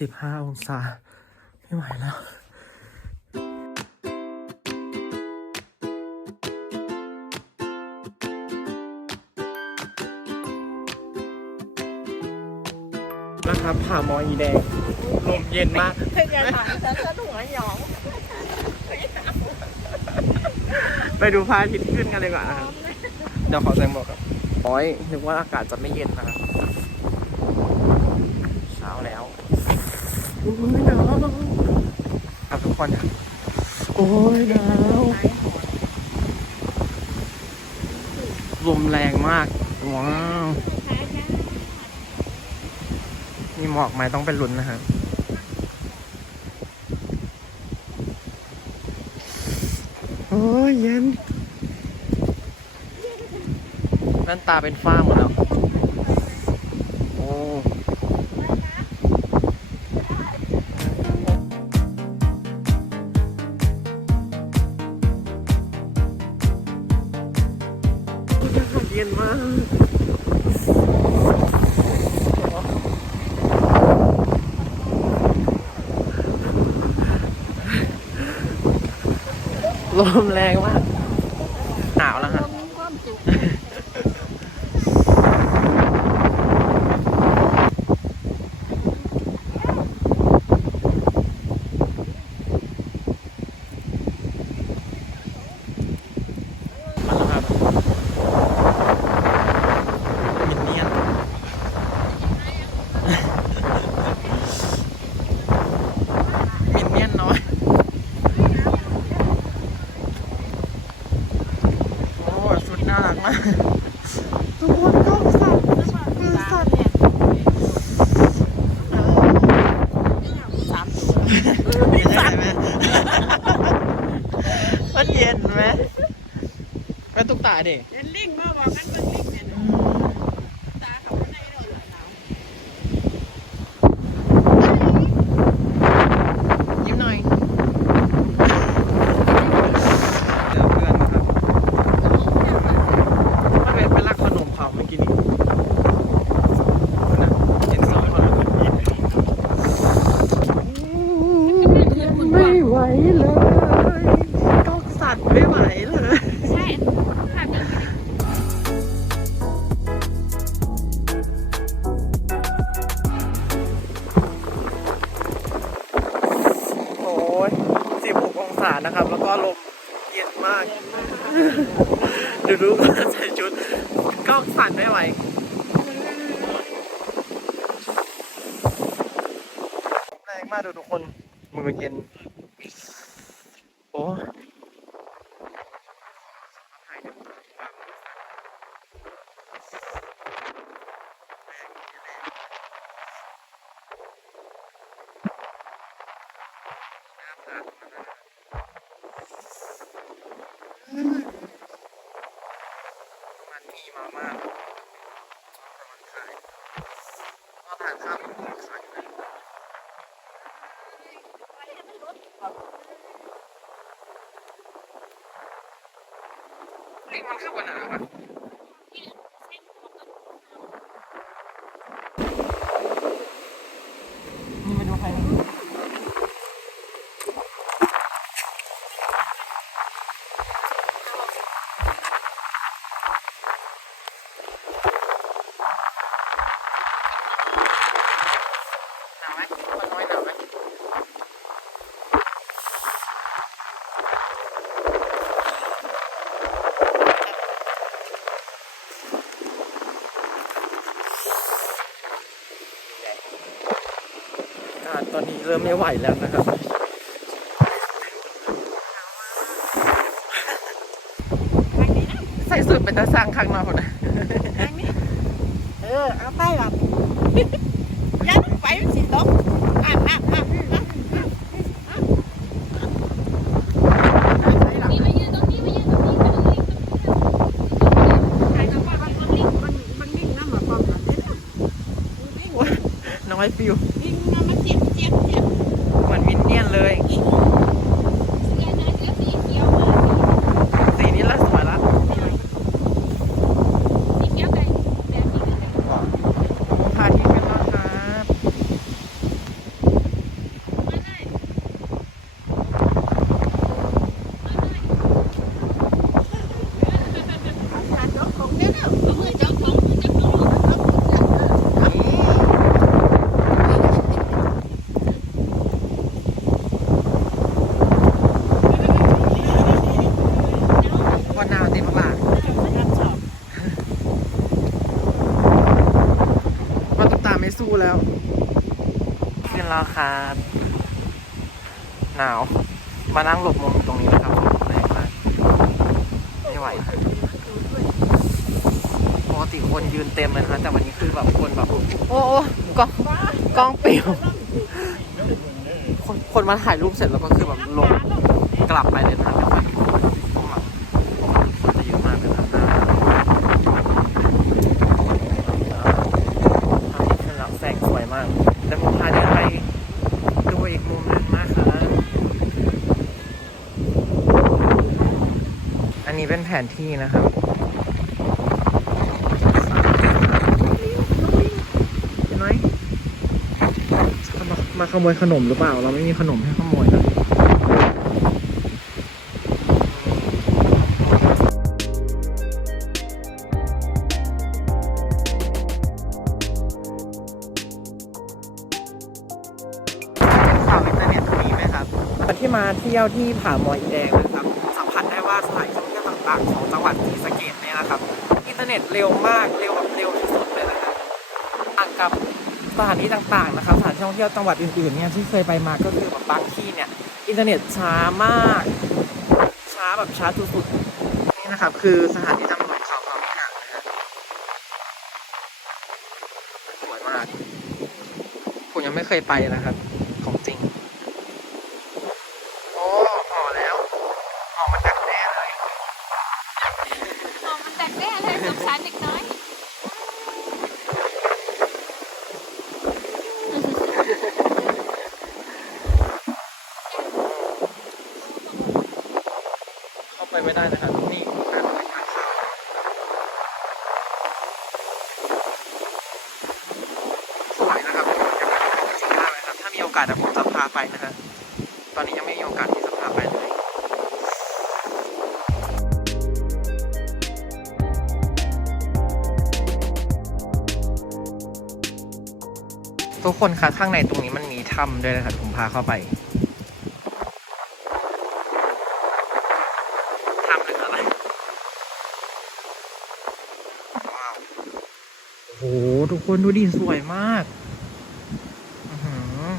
สิบห้าองศา ไม่ไหวแล้วนะครับผ่ามออีแดงลมเย็นมากเพื่อนจะถามฉันฉันหัวหยองไปดูพระอาทิตย์ขึ้นกันเลยดีกว่านะครับ เดี๋ยวขอแซงบอกครับโอ้ยนึกว่าอากาศจะไม่เย็นนะครับเช้าแล้วโอ้ย หนาวครับทุกคนโอ้ยหนาวลมแรงมาก ว้าว มีหมอกไหมต้องเป็นลุ้นนะครับโอ้ยเย็นแว่นตาเป็นฝ้าหมดแล้ว ลมแรงมาก หนาวแล้วฮะ มีความสุข มาแล้วครับมินเนี่ยนมินเนี่ยนน้อย โอ้สุดน่ารักมาก ทุกคนก็สั่นมือสั่น สามตัว เย็นไหมมันเย็นไหม ไศานะครับ แล้วก็ลมเย็นมากดูดูก็ใส่ชุดก็สั่นไม่ไหวแรงมากดูทุกคนมือเย็น โอ้มันมีมาม่าประมาณขายก็ทานข้าวเป็นคนขายนะ ลิงมันขึ้นบนหนาปะนี่มาดูใครหนาวไหมมันน้อยหนาวไหม อากาศ ตอนนี้เริ่มไม่ไหวแล้วนะครับ ใส่สุดเป็นตาสร้างข้างนอกคนนะทางนี้เออ เอาไปแบบยันไปมันสิตกอะอะอะอะนี่มายืนตรงนี้มายืนตรงนี้มาตรงนี้ ใครก็ว่ามันลิงมันมันลิงน้ำมาความกันเนี่ยลิง น้อยฟิว ลิงน้ำมันเจ็บเจ็บเจ็บ เหมือนมินเนี่ยนเลย เสียนะเสียสีเขียวมา สีนี้ละสวยละ สีเขียวไก่แบบนี้กัน พาที่กันมากครับ แล้วครับ หนาว มานั่งหลบมุมตรงนี้นะครับแรงมากไม่ไหวครับปกติคนยืนเต็มเลยนะแต่วันนี้คือแบบคนแบบ โอ้โอ้กล้องกล้องปิวคนคนมาถ่ายรูปเสร็จแล้วก็คือแบบลงกลับไปเลยนะไม่ค่อยมีคนข้างหลังคนจะเยอะมากเลยนะทำนี้ขึ้นแล้วแสงสวยมากแต่ผมพาเดินไปดูอีกมุมหนึงนะครับอันนี้เป็น แผนที่นะครับเห็นไหมมามาขโมยขนมหรือเปล่า เราไม่มีขนมให้ขโมยนะข่าวอินเทอร์เน็ตมีไหมครับที่มาเที่ยวที่ผาหมอยแดงนะครับ สัมผัสได้ว่าสถานที่ท่องเที่ยว ต่างๆ ของจังหวัดศรีสะเกษเนี่ยนะครับ อินเทอร์เน็ตเร็วมากเร็วแบบเร็วที่สุดเลยนะครับต่างกับสถานที่ต่างๆนะครับสถานที่ท่องเที่ยวจังหวัดอื่นๆเนี่ยที่เคยไปมาก็คือแบบบางที่เนี่ยอินเทอร์เน็ตช้ามาก ช้าแบบช้าสุดๆนี่นะครับ คือสถานที่ตำรวจเขาเขาพิหารนะครับสวยมากผมยังไม่เคยไปนะครับ ทุกคนคะข้างในตรงนี้มันมีถ้ำด้วยนะครับผมพาเข้าไปทำหรืออะไรว้าวโอ้โหทุกคนดูดิสวยมากอือหือ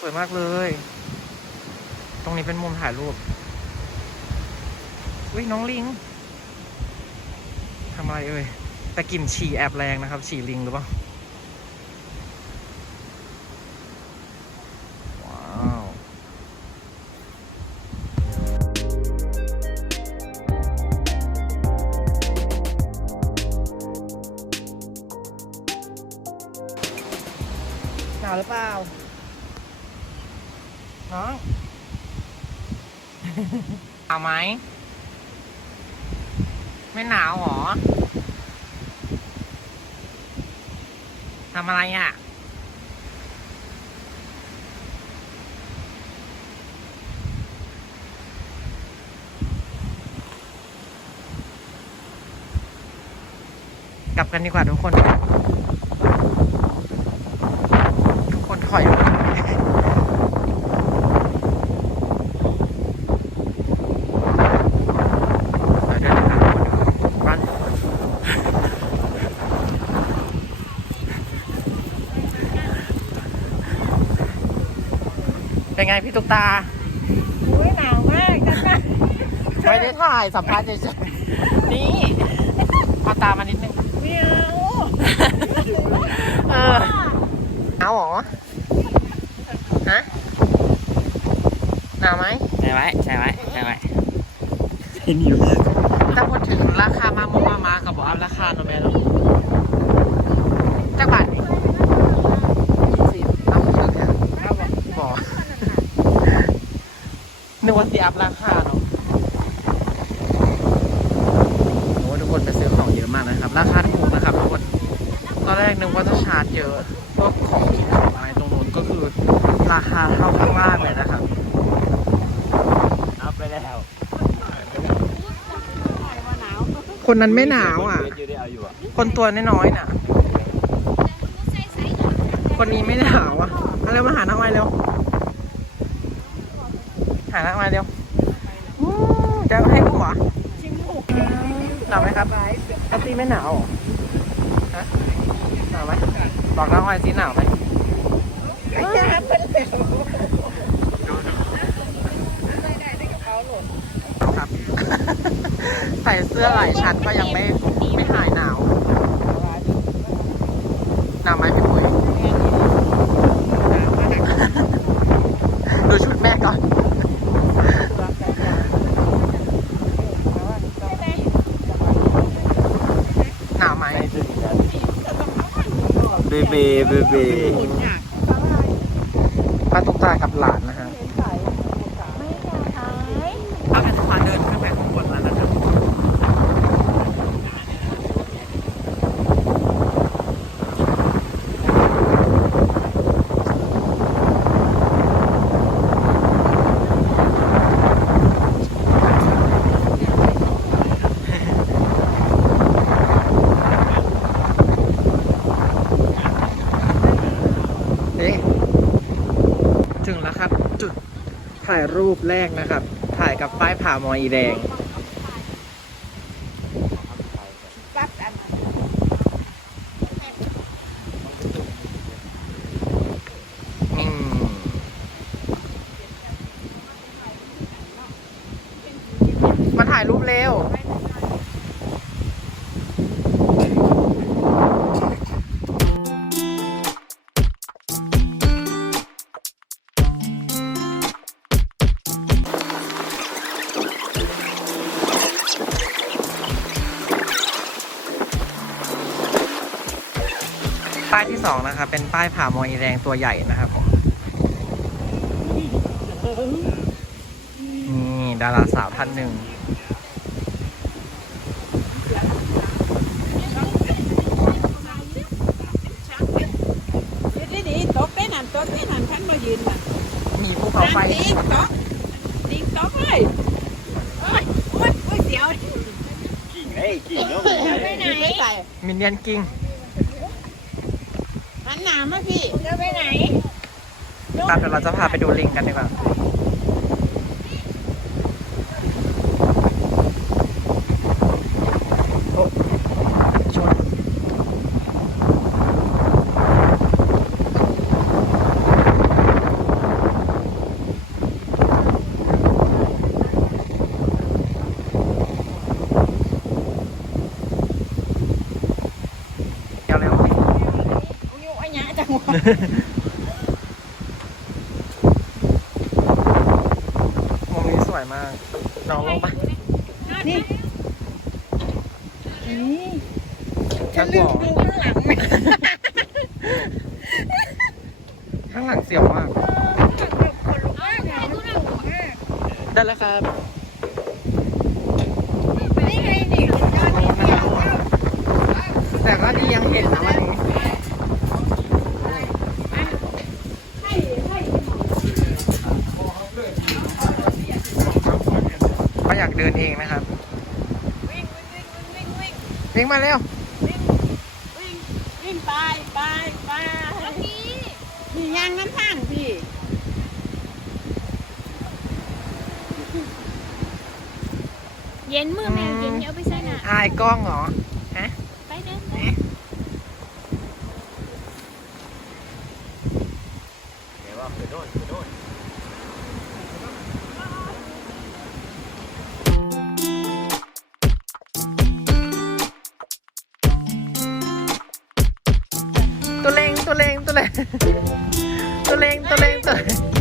สวยมากเลย ตรงนี้เป็นมุมถ่ายรูปอุ้ยน้องลิงทำอะไรเอ่ย แต่กลิ่นฉี่แอบแรงนะครับ ฉี่ลิงหรือเปล่าว้าวหนาวหรือเปล่า น้องหนาวไหม ไม่หนาวหรอ ทำอะไรอะ กลับกันดีกว่าทุกคน ทุกคนถอยออกมาเดี๋ยวเดี๋ยวเดี๋ยวบ้าน เป็นไงพี่ตุ๊กตาอุ้ยหนาวมากจังนะไม่ได้ถ่ายสัมภาษณ์เฉยๆนี่เอาตามมานิดนึงไม่เอาเออเอาเหรอฮะหนาวไหมใช่ไหมใช่ไหมใช่ไหมถ้าพูดถึงราคามามงมามากับบอกอัพราคาเนาะแม่เนาะจักบาทนี่สิเอาพูดถึงเนี่ยเอาบอกบอกนึก ว่าตีอัพราคาเนาะโอ้ทุกคนไปซื้อของเยอะมากนะครับ ราคาถูกนะครับทุกคน ตอนแรกนึกว่าจะชาร์จเยอะพวกของกินของอะไรตรงนู้นก็คือราคาเท่าข้างล่างเลยนะครับเอาไปแล้วคนนั้นไม่หนาวอะยืดได้เอาอยู่อะ คนตัวน้อยๆน่ะ คนนี้ไม่หนาวอะเอาเร็วมาหาน้องไม้เร็ว หาน้องไม้เร็วอู้จะให้ผัวชิมหมูหนาวไหมครับปาร์ตี้ไม่หนาวเหรอฮะหนาวหนาวไหมบอกน้องออยสิหนาวไหมไอ้ยาเพิ่นเร็วครับใส่เสื้อหลายชั้นก็ยังไม่ไม่หายหนาว หนาวไหมพี่ปุ๋ย ดูชุดแม่ก่อน หนาวไหม เบเบเบเบ ป้าตุ๊กตากับหลานนะฮะ ไม่ขาย เราจะพาเดินขึ้นไปข้างบนแล้วนะครับ เอ๊ะถึงแล้วครับ จุด ถ่ายรูปแรกนะครับ ถ่ายกับป้ายผ่ามออีแดง ป้ายที่สองนะครับเป็นป้ายผ่ามออีแดงตัวใหญ่นะครับนี่ดาราสาวท่านหนึ่งยืนดีๆตบได้นั่นตบได้นั่นท่านมายืนน่ะมีภูเขาไฟดิงตบดิงตบเลยโอ้ยโอ้ยโอ้ยเสียวกิ่งไอ้กิ่งเนาะไปไหนไปใส่มินเนียนกิง หันหน้ามาพี่จะไปไหนตามเดี๋ยวเราจะพาไปดูลิงกันดีกว่า โอ้ชนเดี๋ยวเร็ว อยู่ไอ้ยะจังหวะ มุมนี้สวยมาก น้องลงไปนี่น่ากลัวดูข้างหลังไหมข้างหลังเสียวมาก ได้แล้วครับนี่ไงนี่ยอดนี่เดียวแต่ก็ดียังเห็นนะวันนี้ก็อยาก เดินเองนะครับวิ่งวิ่งวิ่งวิ่งวิ่งวิ่งมาเร็ววิ่งวิ่งวิ่งไปไปไปพี่พี่ย่างน้ำทางพี่เย็นมือแมวเย็นเดี๋ยวเอาไปใส่หน้าอายกล้องเหรอ ตัวเ